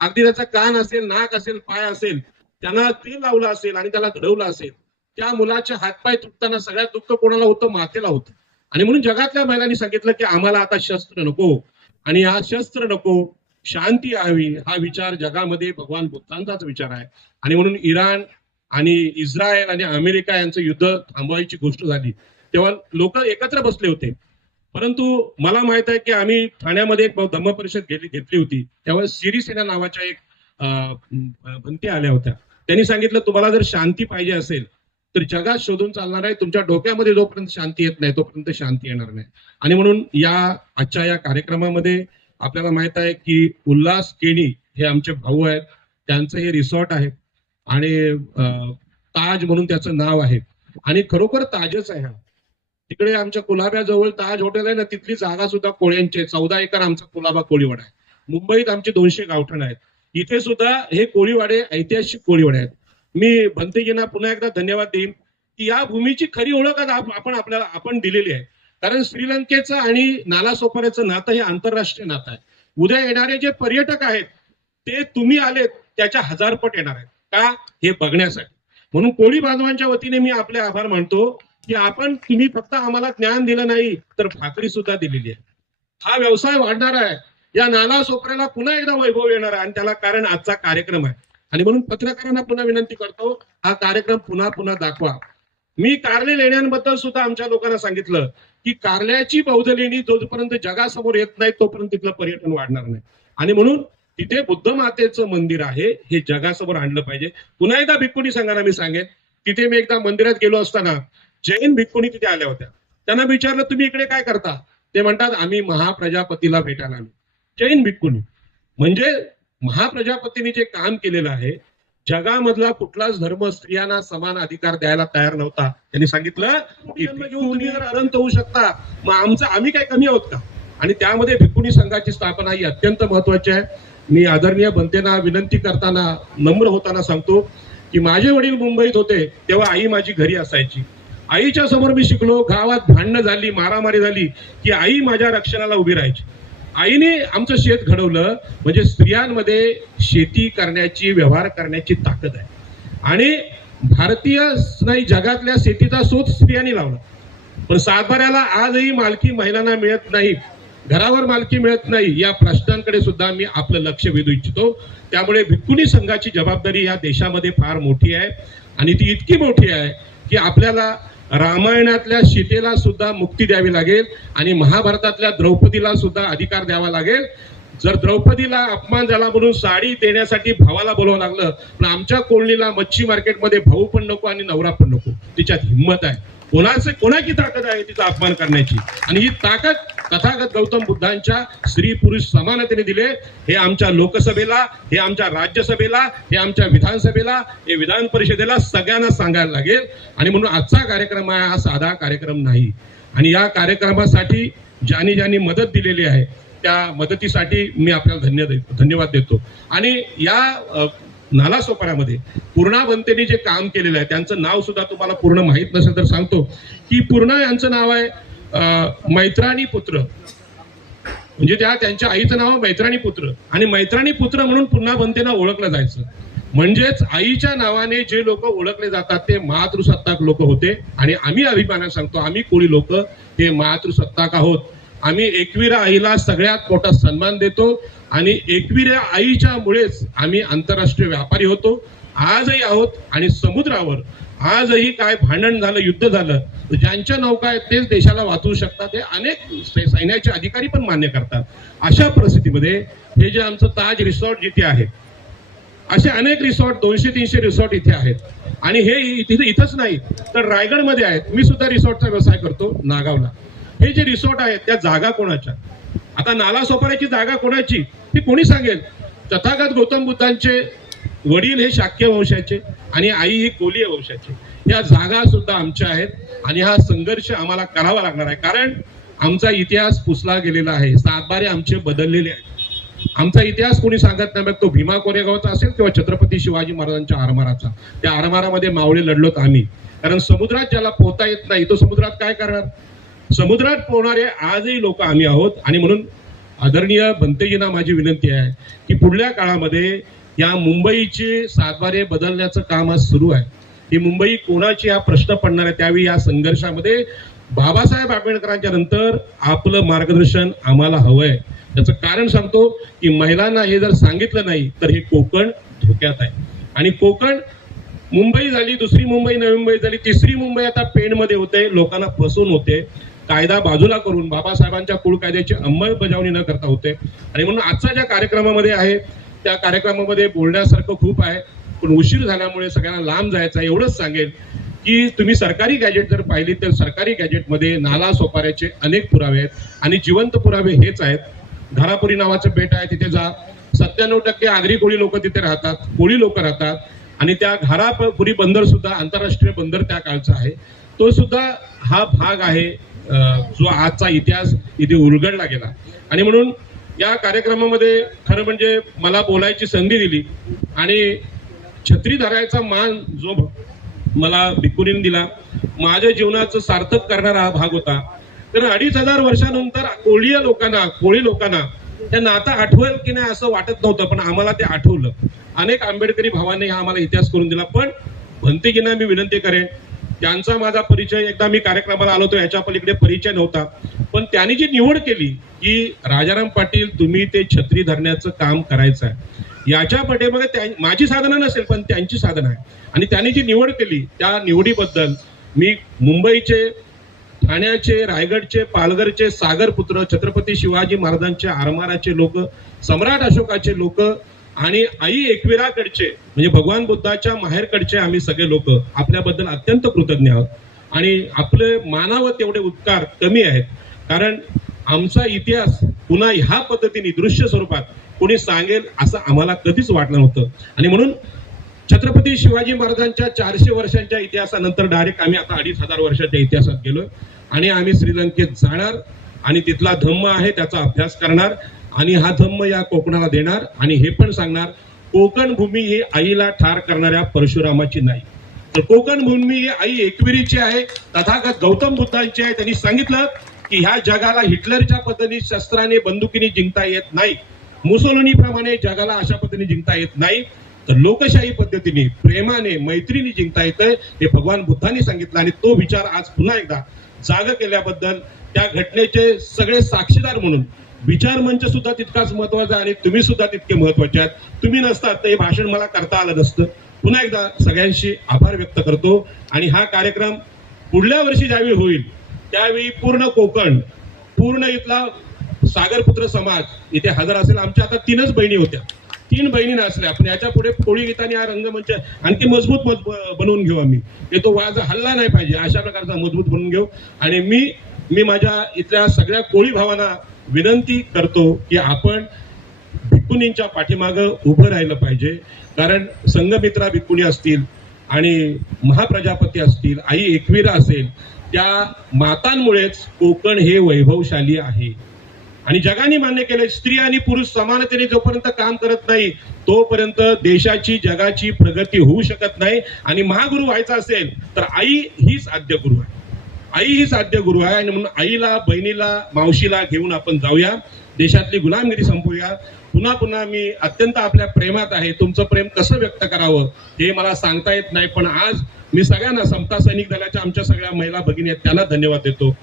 अगदी त्याचा कान असेल, नाक असेल, पाय असेल, त्यांना तेल लावलं असेल आणि त्याला घडवलं असेल, त्या मुलाचे हातपाय तुटताना सगळ्यात दुःख कोणाला होतं? मातेला होतं. आणि म्हणून जगातल्या महिलांनी सांगितलं की आम्हाला आता शस्त्र नको. आणि हा शस्त्र नको, शांती हवी, हा विचार जगामध्ये भगवान बुद्धांचाच विचार आहे. आणि म्हणून इराण आणि इस्रायल आणि अमेरिका यांचं युद्ध थांबवायची गोष्ट झाली तेव्हा लोक एकत्र बसले होते. परंतु मला माहित आहे की आम्ही ठाण्यामध्ये एक धम्म परिषद घेतली होती. त्यावेळेस सिरीसेना नावाच्या एक भंती आल्या होत्या. त्यांनी सांगितलं तुम्हाला जर शांती पाहिजे असेल तर जगात शोधून चालणार आहे. तुमच्या डोक्यामध्ये जोपर्यंत शांती येत नाही तोपर्यंत शांती येणार नाही. आणि म्हणून आजच्या या कार्यक्रमामध्ये आपल्याला माहित आहे की उल्हास केणी हे आमचे भाऊ आहेत. त्यांचं हे रिसॉर्ट आहे आणि ताज म्हणून त्याचं नाव आहे. आणि खरोखर ताजच आहे हा. तिकडे आमच्या कुलाब्याजवळ ताज हॉटेल आहे ना, तिथली जागा सुद्धा कोळ्यांची आहे. 14 एकर आमचा कुलाबा कोळीवाडा आहे. मुंबईत आमचे 200 गावठण आहेत. इथे सुद्धा हे कोळीवाडे ऐतिहासिक कोळीवाडे आहेत. मी भंतेजींना पुन्हा एकदा धन्यवाद देईन की या भूमीची खरी ओळख आपण दिलेली आहे. कारण श्रीलंकेचं आणि नालासोपाऱ्याचं नातं हे आंतरराष्ट्रीय नातं आहे. उद्या येणारे जे पर्यटक आहेत ते तुम्ही आलेत त्याच्या 1000 पट येणार आहेत. का? हे बघण्यासाठी. म्हणून कोळी बांधवांच्या वतीने मी आपले आभार मानतो की तुम्ही फक्त आम्हाला ज्ञान दिलं नाही तर भाकरी सुद्धा दिलेली आहे. हा व्यवसाय वाढणार आहे. या नालासोपाऱ्याला पुन्हा एकदा वैभव येणार आहे आणि त्याला कारण आजचा कार्यक्रम आहे. आणि म्हणून पत्रकारांना पुन्हा विनंती करतो, हा कार्यक्रम पुन्हा पुन्हा दाखवा. मी कारले लेण्यांबद्दल सुद्धा आमच्या लोकांना सांगितलं की कारल्याची बौद्ध लेणी जोपर्यंत जगासमोर येत नाही तोपर्यंत तिथलं पर्यटन वाढणार नाही. आणि म्हणून तिथे बुद्ध मातेचं मंदिर आहे, हे जगासमोर आणलं पाहिजे. पुन्हा एकदा भिक्खुनी संघाला मी सांगेन, तिथे मी एकदा मंदिरात गेलो असताना जैन भिक्खुनी तिथे आल्या होत्या. त्यांना विचारलं तुम्ही इकडे काय करता? ते म्हणतात आम्ही महाप्रजापतीला भेटायला आलो. जैन भिक्खुनी म्हणजे महाप्रजापतींनी जे काम केलेलं आहे, जगामधला कुठलाच धर्म स्त्रियांना समान अधिकार द्यायला तयार नव्हता. त्यांनी सांगितलं की तुम्ही जर अनंत होऊ शकता मग आम्ही काय कमी आहोत का? आणि त्यामध्ये भिक्खुनी संघाची स्थापना ही अत्यंत महत्वाची आहे. मी आदरणीय बनतेना विनंती करताना, नम्र होताना सांगतो की माझे वडील मुंबईत होते तेव्हा आई माझी घरी असायची. आईच्या समोर मी शिकलो. गावात भांडणं झाली, मारामारी झाली की आई माझ्या रक्षणाला उभी राहायची. आईने आमचं शेत घडवलं. म्हणजे स्त्रियांमध्ये शेती करण्याची, व्यवहार करण्याची ताकद आहे. आणि भारतीय नाही जगातल्या शेतीचा शोध स्त्रियांनी लावला. पण सातबाऱ्याला आजही मालकी महिलांना मिळत नाही, घरावर मालकी मिळत नाही. या प्रश्नांकडे सुद्धा मी आपलं लक्ष वेधू इच्छितो. त्यामुळे भिक्खुनी संघाची जबाबदारी या देशामध्ये फार मोठी आहे. आणि ती इतकी मोठी आहे की आपल्याला रामायणातल्या सीतेला सुद्धा मुक्ती द्यावी लागेल आणि महाभारतातल्या द्रौपदीला सुद्धा अधिकार द्यावा लागेल. जर द्रौपदीला अपमान झाला म्हणून साडी देण्यासाठी भावाला बोलावं लागलं, पण आमच्या कोळणीला मच्छी मार्केटमध्ये भाऊ पण नको आणि नवरा पण नको. तिच्यात हिंमत आहे. कोणाची ताकद आहे तिचा अपमान करण्याची. आणि ही ताकद तथागत गौतम बुद्धांच्या स्त्री पुरुष समानतेने दिले. हे आमच्या लोकसभेला, हे आमच्या राज्यसभेला, हे आमच्या विधानसभेला, हे विधान परिषदेला सगळ्यांना सांगायला लागेल. आणि म्हणून आजचा कार्यक्रम आहे हा साधा कार्यक्रम नाही. आणि या कार्यक्रमासाठी ज्यांनी मदत दिलेली आहे त्या मदतीसाठी मी आपल्याला धन्यवाद देतो. आणि या नालासोपाऱ्यामध्ये पूर्णा बनतेने जे काम केलेलं आहे त्यांचं नाव सुद्धा तुम्हाला पूर्ण माहित नसेल तर सांगतो की पूर्णा यांचं नाव आहे मैत्राणी पुत्र. म्हणजे त्यांच्या आईचं नाव मैत्राणी पुत्र, आणि मैत्राणी पुत्र म्हणून पुन्हा बनतेना ओळखलं जायचं. म्हणजेच आईच्या नावाने जे लोक ओळखले जातात ते मातृसत्ताक लोक होते. आणि आम्ही अभिमानाने सांगतो, आम्ही कोळी लोक हे मातृसत्ताक आहोत. आम्ही एकविरा आईला सगळ्यात मोठा सन्मान देतो आणि एकविरा आईच्या मुळेच आम्ही आंतरराष्ट्रीय व्यापारी होतो, आजही आहोत. आणि समुद्रावर आजही काय भांडण झालं, युद्ध झालं, ज्यांच्या नौका आहेत तेच देशाला वाचवू शकतात हे अनेक सैन्याचे अधिकारी पण मान्य करतात. अशा परिस्थितीमध्ये हे जे आमचं ताज रिसॉर्ट जिथे आहे, असे अनेक रिसॉर्ट 200-300 रिसॉर्ट इथे आहेत. आणि हे इथंच नाही तर रायगडमध्ये आहेत. मी सुद्धा रिसॉर्टचा व्यवसाय करतो नागावला. हे जे रिसॉर्ट आहेत त्या जागा कोणाच्या? आता नालासोपाऱ्याची जागा कोणाची ती कोणी सांगेल? तथागत गौतम बुद्धांचे वडील हे शाक्य वंशाचे आणि आई ही कोलीय वंशाची. या जागा सुद्धा आमच्या आहेत आणि हा संघर्ष आम्हाला करावा लागणार आहे, कारण आमचा इतिहास पुसला गेलेला आहे. सातबारे आमचे बदललेले आहेत. आमचा इतिहास कोणी सांगत नाही, मग तो भीमा कोरेगावचा असेल किंवा छत्रपती शिवाजी महाराजांच्या आरमाराचा. त्या आरमारामध्ये मावळे लढलोत आम्ही, कारण समुद्रात ज्याला पोहता येत नाही तो समुद्रात काय करणार? समुद्रात पोहणारे आजही लोक आम्ही आहोत. आणि म्हणून आदरणीय बनतेजींना माझी विनंती आहे की पुढल्या काळामध्ये या मुंबईचे सातबारे बदलण्याचं काम आज सुरू आहे. ही मुंबई कोणाची हा प्रश्न पडणार आहे. त्यावेळी या संघर्षामध्ये बाबासाहेब आंबेडकरांच्या नंतर आपलं मार्गदर्शन आम्हाला हवंय. त्याचं कारण सांगतो की महिलांना हे जर सांगितलं नाही तर हे कोकण धोक्यात आहे. आणि कोकण मुंबई झाली, दुसरी मुंबई नवी मुंबई झाली, तिसरी मुंबई आता पेणमध्ये होते. लोकांना फसवून होते, कायदा बाजूला करून बाबासाहेबांच्या कुळ कायद्याची अंमलबजावणी न करता होते. आणि म्हणून आजचा ज्या कार्यक्रमामध्ये आहे त्या कार्यक्रमामध्ये बोलण्यासारखं खूप आहे, पण उशीर झाल्यामुळे सगळ्यांना लांब जायचं आहे. एवढंच सांगेल की तुम्ही सरकारी गॅजेट जर पाहिली तर सरकारी गॅजेटमध्ये नाला सोपाऱ्याचे अनेक पुरावे आहेत आणि जिवंत पुरावे हेच आहेत. घारापुरी नावाचं बेट आहे, तिथे जा. 97% आगरी कोळी लोक तिथे राहतात, कोळी लोक राहतात. आणि त्या घारापुरी बंदर सुद्धा आंतरराष्ट्रीय बंदर त्या काळचा आहे. तो सुद्धा हा भाग आहे जो आजचा इतिहास इथे उलगडला गेला. आणि म्हणून या कार्यक्रमामध्ये खरं म्हणजे मला बोलायची संधी दिली आणि छत्री धरायचा मान जो मला भिक्खुनींनी दिला, माझ्या जीवनाचं सार्थक करणारा हा भाग होता. कारण 2500 वर्षानंतर कोळी लोकांना हे नातं आठवेल की नाही असं वाटत नव्हतं, पण आम्हाला ते आठवलं. अनेक आंबेडकरी भावांनी हा आम्हाला इतिहास करून दिला. पण भंतेजींना मी विनंती करेन, त्यांचा माझा परिचय एकदा मी कार्यक्रमाला आलो होतो, याच्या पलीकडे परिचय नव्हता. पण त्यांनी जी निवड केली की राजाराम पाटील तुम्ही ते छत्री धरण्याचं काम करायचं आहे, याच्या पाठीमागे माझी साधना नसेल पण त्यांची साधना आहे. आणि त्यांनी जी निवड केली त्या निवडीबद्दल मी मुंबईचे, ठाण्याचे, रायगडचे, पालघरचे सागरपुत्र, छत्रपती शिवाजी महाराजांचे आरमाराचे लोक, सम्राट अशोकाचे लोक आणि आई एकविराकडचे म्हणजे भगवान बुद्धाच्या माहेरकडचे आम्ही सगळे लोक आपल्याबद्दल अत्यंत कृतज्ञ आहोत. आणि आपले मानावं तेवढे उपकार कमी आहेत, कारण आमचा इतिहास पुन्हा ह्या पद्धतीने दृश्य स्वरूपात कोणी सांगेल असं आम्हाला कधीच वाटलं नव्हतं. आणि म्हणून छत्रपती शिवाजी महाराजांच्या 400 वर्षांच्या इतिहासानंतर डायरेक्ट आम्ही आता 2500 वर्षाच्या इतिहासात गेलोय. आणि आम्ही श्रीलंकेत जाणार आणि तिथला धम्म आहे त्याचा अभ्यास करणार आणि हा धम्म या कोकणाला देणार. आणि हे पण सांगणार, कोकण भूमी ही आईला ठार करणाऱ्या परशुरामाची नाही, तर कोकण भूमी ही आई एकविरीची आहे, तथागत गौतम बुद्धांची आहे. त्यांनी सांगितलं की ह्या जगाला हिटलरच्या पद्धतीने शस्त्राने बंदुकीने जिंकता येत नाही, मुसोलिनी प्रमाणे जगाला अशा पद्धतीने जिंकता येत नाही, तर लोकशाही पद्धतीने प्रेमाने मैत्रीने जिंकता येतं, हे भगवान बुद्धांनी सांगितलं. आणि तो विचार आज पुन्हा एकदा जाग केल्याबद्दल त्या घटनेचे सगळे साक्षीदार म्हणून विचार मंच सुद्धा तितकाच महत्वाचा आहे आणि तुम्ही सुद्धा तितके महत्वाचे आहात. तुम्ही नसतात तर हे भाषण मला करता आलं नसतं. पुन्हा एकदा सगळ्यांशी आभार व्यक्त करतो. आणि हा कार्यक्रम पुढल्या वर्षी ज्यावेळी होईल त्यावेळी पूर्ण कोकण, पूर्ण इथला सागरपुत्र समाज इथे हजर असेल. आमच्या आता 3च बहिणी होत्या, 3 बहिणी नसल्या, पण याच्या पुढे कोळी गीतांनी हा रंगमंच आणखी मजबूत बनवून घेऊ. आम्ही तो वाज हल्ला नाही पाहिजे अशा प्रकारचा मजबूत बनवून घेऊ. आणि मी माझ्या इथल्या सगळ्या कोळी भावांना विनंती करतो की आपण भिक्खुनींच्या पाठीमागं उभं राहिलं पाहिजे. कारण संघमित्रा भिक्खुनी असतील आणि महाप्रजापती असतील, आई एकविरा असेल, त्या मातांमुळेच कोकण हे वैभवशाली आहे. आणि जगाने मान्य केलं, स्त्री आणि पुरुष समानतेने जोपर्यंत काम करत नाही तोपर्यंत देशाची, जगाची प्रगती होऊ शकत नाही. आणि महागुरु व्हायचा असेल तर आई हीच आद्य गुरु आहे, आई हीच आद्य गुरु आहे. आणि म्हणून आईला, बहिणीला, मावशीला घेऊन आपण जाऊया देशातली गुलामगिरी संपवूया. पुन्हा पुन्हा मी अत्यंत आपल्या प्रेमात आहे. तुमचं प्रेम कसं व्यक्त करावं हे मला सांगता येत नाही, पण आज मी सगळ्यांना समता सैनिक दलाच्या आमच्या सगळ्या महिला भगिनी आहेत त्यांना धन्यवाद देतो.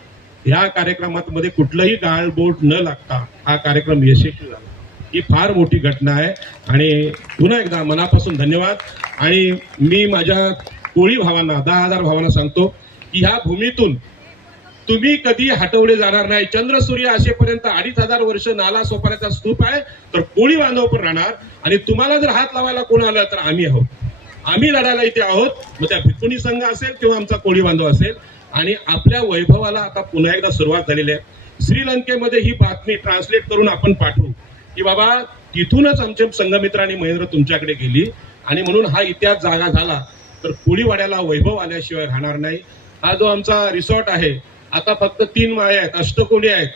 या कार्यक्रमामध्ये कुठलंही गाळबोट न लागता हा कार्यक्रम यशस्वी झाला. ही फार मोठी घटना आहे आणि पुन्हा एकदा मनापासून धन्यवाद. आणि मी माझ्या कोळी भावांना 10,000 भावांना सांगतो की ह्या भूमीतून तुम्ही कधी हटवले जाणार नाही. चंद्र सूर्य असेपर्यंत 2,500 वर्ष नाला सोपाऱ्याचा स्तूप आहे, तर कोळी बांधव पण राहणार. आणि तुम्हाला जर हात लावायला कोण आलं तर आम्ही आहोत, आम्ही लढायला इथे आहोत. मग त्या भिक्खुनी संघ असेल किंवा आमचा कोळी बांधव असेल. आणि आपल्या वैभवाला आता पुन्हा एकदा सुरुवात झालेली आहे. श्रीलंकेमध्ये ही बातमी ट्रान्सलेट करून आपण पाठवू की बाबा तिथूनच आमचे संघमित्र आणि महेंद्र तुमच्याकडे गेली आणि म्हणून हा इतिहास जागा झाला. तर कोळीवाड्याला वैभव आल्याशिवाय राहणार नाही. हा जो आमचा रिसॉर्ट आहे आता फक्त 3 माळे आहेत, अष्टकोनी आहेत.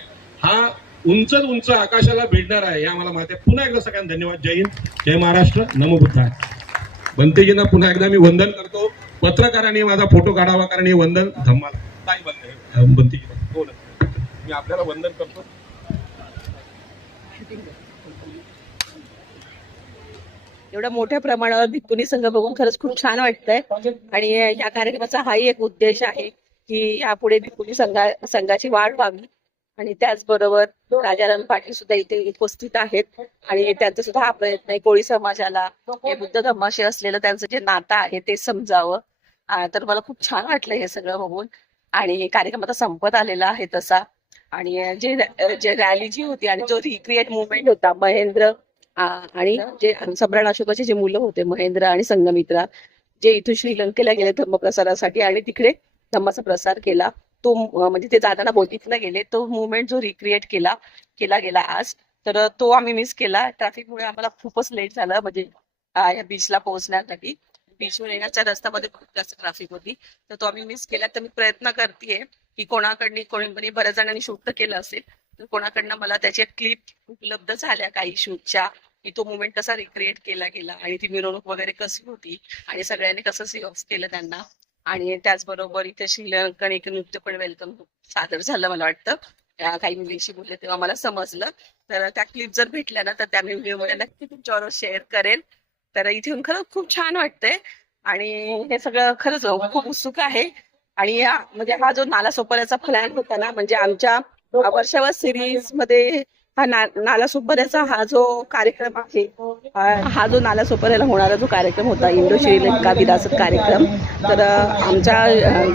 हा उंचच उंच आकाशाला भिडणार आहे हे आम्हाला माहिती आहे. पुन्हा एकदा सगळ्यांना धन्यवाद. जय हिंद, जय महाराष्ट्र, नमो बुद्धाय. बंतेजींना पुन्हा एकदा मी वंदन करतो. पत्रकारांनी माझा फोटो काढावा कारण हे वंदन धम्माला काय बंतेजी बोल मी आपल्याला वंदन करतो. एवढ्या मोठ्या प्रमाणावर भिक्खुनी संघ बघून खरंच खूप छान वाटतंय. आणि या कार्यक्रमाचा हाही एक उद्देश आहे की यापुढे भिक्खुनी संघाची वाढ व्हावी. आणि त्याचबरोबर राजाराम पाटील सुद्धा इथे उपस्थित आहेत आणि त्यांचा सुद्धा हा प्रयत्न आहे कोळी समाजाला हे बुद्ध धम्माशी असलेलं त्यांचं जे नातं आहे ते समजावं. तर मला खूप छान वाटलं हे सगळं बघून. आणि कार्यक्रम आता संपत आलेला आहे तसा. आणि जे रॅली जी होती आणि जो रिक्रिएट मुवमेंट होता, महेंद्र आणि जे सम्राट अशोकाचे जे मुलं होते महेंद्र आणि संघमित्रा, जे इथून श्रीलंकेला गेले धम्मप्रसारासाठी आणि तिकडे धम्माचा प्रसार केला, तो म्हणजे ते जाताना बोटीतनं गेले, तो मुवमेंट जो रिक्रिएट केला गेला आज, तर तो आम्ही मिस केला. ट्रॅफिकमुळे आम्हाला खूपच लेट झालं. म्हणजे या बीचला पोहोचण्यासाठी बीचवर येण्याच्या रस्त्यामध्ये खूप जास्त ट्रॅफिक होती, तर तो आम्ही मिस केला. तर मी प्रयत्न करतेय की कोणी बऱ्याच जणांनी शूट तर केलं असेल, तर कोणाकडनं मला त्याच्या क्लिप उपलब्ध झाल्या काही शूटच्या, की तो मुवमेंट कसा रिक्रिएट केला गेला आणि ती मिरवणूक वगैरे कशी होती आणि सगळ्यांनी कसं सिओफ केलं त्यांना. आणि त्याचबरोबर इथे श्रीलंकन एक नृत्य पण वेलकम सादर झालं मला वाटतं. काही मुलींशी बोलले तेव्हा मला समजलं. तर त्या क्लिप जर भेटल्या ना तर त्या मी व्हिडिओमध्ये नक्की तुमच्याबरोबर शेअर करेन. तर इथे येऊन खरंच खूप छान वाटतंय आणि हे सगळं खरंच खूप उत्सुक आहे. आणि म्हणजे हा जो नाला सोपाऱ्याचा प्लॅन होता ना, म्हणजे आमच्या वर्षावर सिरीज मध्ये हा नाला सोपाऱ्याचा हा जो कार्यक्रम आहे, हा जो नाला सोपाऱ्याला होणारा जो कार्यक्रम होता इंडो श्रीलंका विरासत कार्यक्रम, तर आमच्या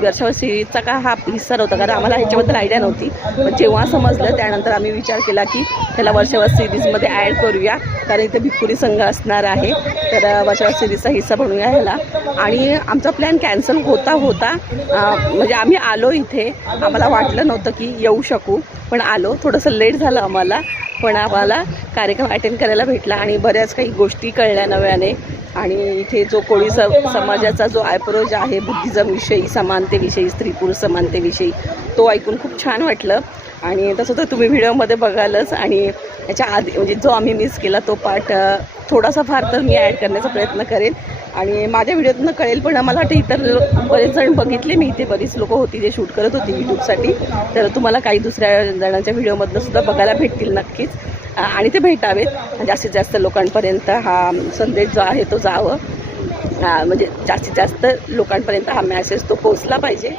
वर्षावर सिरीजचा का हा हिस्सा नव्हता कारण आम्हाला ह्याच्याबद्दल आयडिया नव्हती. पण जेव्हा समजलं त्यानंतर आम्ही विचार केला की त्याला वर्षावर सिरीजमध्ये ॲड करूया कारण इथे भिक्खुनी संघ असणार आहे, तर वर्षावर सिरीजचा हिस्सा बनवूया ह्याला. आणि आमचा प्लॅन कॅन्सल होता म्हणजे आम्ही आलो इथे, आम्हाला वाटलं नव्हतं की येऊ शकू, पण आलो. थोडंसं लेट झालं आम्हाला, पण आम्हाला कार्यक्रम अटेंड करायला भेटला आणि बऱ्याच काही गोष्टी कळल्या नव्याने. आणि इथे जो कोळी समाजाचा जो अप्रोच आहे बुद्धिझमविषयी, समानतेविषयी, स्त्री पुरुष समानतेविषयी, तो ऐकून खूप छान वाटलं. आणि तसं तर तुम्ही व्हिडिओमध्ये बघालच. आणि याच्या आधी म्हणजे जो आम्ही मिस केला तो पार्ट थोडासा फार तर मी ॲड करण्याचा प्रयत्न करेन आणि माझ्या व्हिडिओतनं कळेल. पण मला वाटतं इतर बरेच जण बघितले मी, इथे बरीच लोकं होती जे शूट करत होती यूट्यूबसाठी, तर तुम्हाला काही दुसऱ्या जणांच्या व्हिडिओमधनं सुद्धा बघायला भेटतील नक्कीच. आणि ते भेटावेत, जास्तीत जास्त लोकांपर्यंत हा संदेश जो आहे तो जावं, म्हणजे जास्तीत जास्त लोकांपर्यंत हा मॅसेज तो पोचला पाहिजे.